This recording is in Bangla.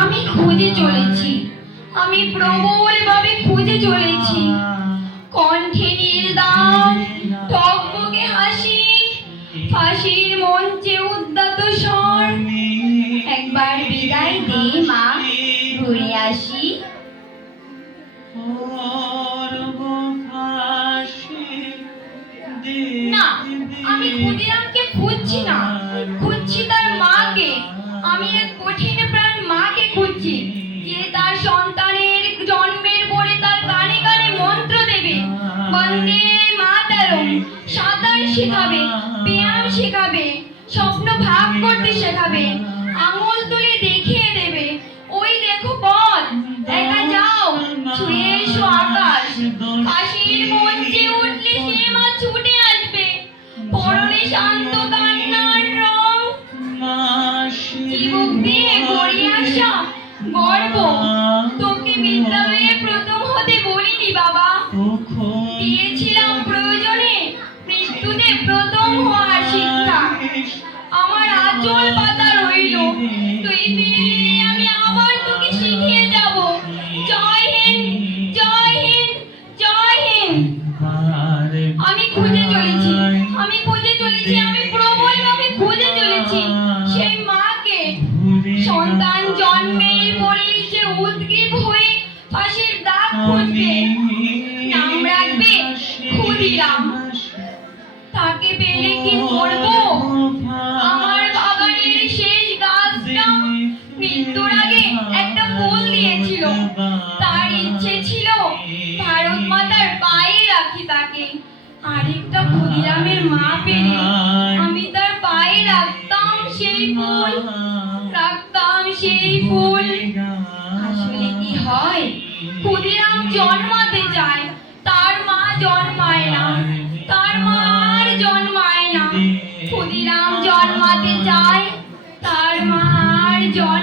আমি খুঁজে চলেছি, আমি প্রবল ভাবে খুঁজে চলেছি। কণ্ঠে নীল দাগ, টকবকে হাসি, ফাঁসির মঞ্চে উদ্যত স্বর। একবার বিদায় দে মা, ঘুরে আসি। না, আমি ক্ষুদিরামকে খুঁজছি না, খুঁজছি তার মাকে। আমি এক কঠিন প্রাণ মাকে খুঁজছি, যে তার সন্তানের জন্মের পরে তার কানে কানে মন্ত্র দেবে, বন্দে মাতরম, সাঁতার শেখাবে, ব্যায়াম শেখাবে, স্বপ্ন ভাগ করতে শেখাবে, আঙুল তুলে দেখিয়ে দেবে, ওই দেখো পথ, একা যাও, ছুঁয়ে এসো আকাশ। ফাঁসির মঞ্চে উঠলে সে মা ছুটে আসবে, পরনে শান্ত কান্নার রং, চিবুক দিয়ে গড়িয়ে আসা গর্ব। তোকে বিদ্যালয়ে প্রথম হতে বলিনি বাবা, দিয়েছিলাম প্রয়োজনে মৃত্যুতে প্রথম হওয়ার শিক্ষা। আমার আঁচল পাতা রইল, তুই ফিরলে আমি আবার তোকে শিখিয়ে যাব। জয় হিন্দ, জয় হিন্দ, জয় হিন্দ। আমি খুঁজে চলেছি, আমি খুঁজে চলেছি, আমি প্রবলভাবে খুঁজে চলেছি সেই মাকে। সন্তান জন্মের পরেই যে উদ্গ্রীব হয়ে ফাঁসির দাগ খুঁজবে, নাম রাখবে ক্ষুদিরাম। তাকে পেলে কি করব? আমার বাগানের শেষ গাছটা মৃত্যুর আগে একটা ফুল দিয়েছিল, তার ইচ্ছে ছিল ভারত মাতার পায়ে রাখি তাকে। আরেকটা ক্ষুদিরামের মা পেলে আমি তার পায়ে রাখতাম সেই ফুল, রাখতাম সেই ফুল। আসলে কি হয়, ক্ষুদিরাম জন্মাতে চায়, তার মা জন্মায় না, তার মা আর জন্মায় না। ক্ষুদিরাম জন্মাতে চায়, তার মা আর জন্মায়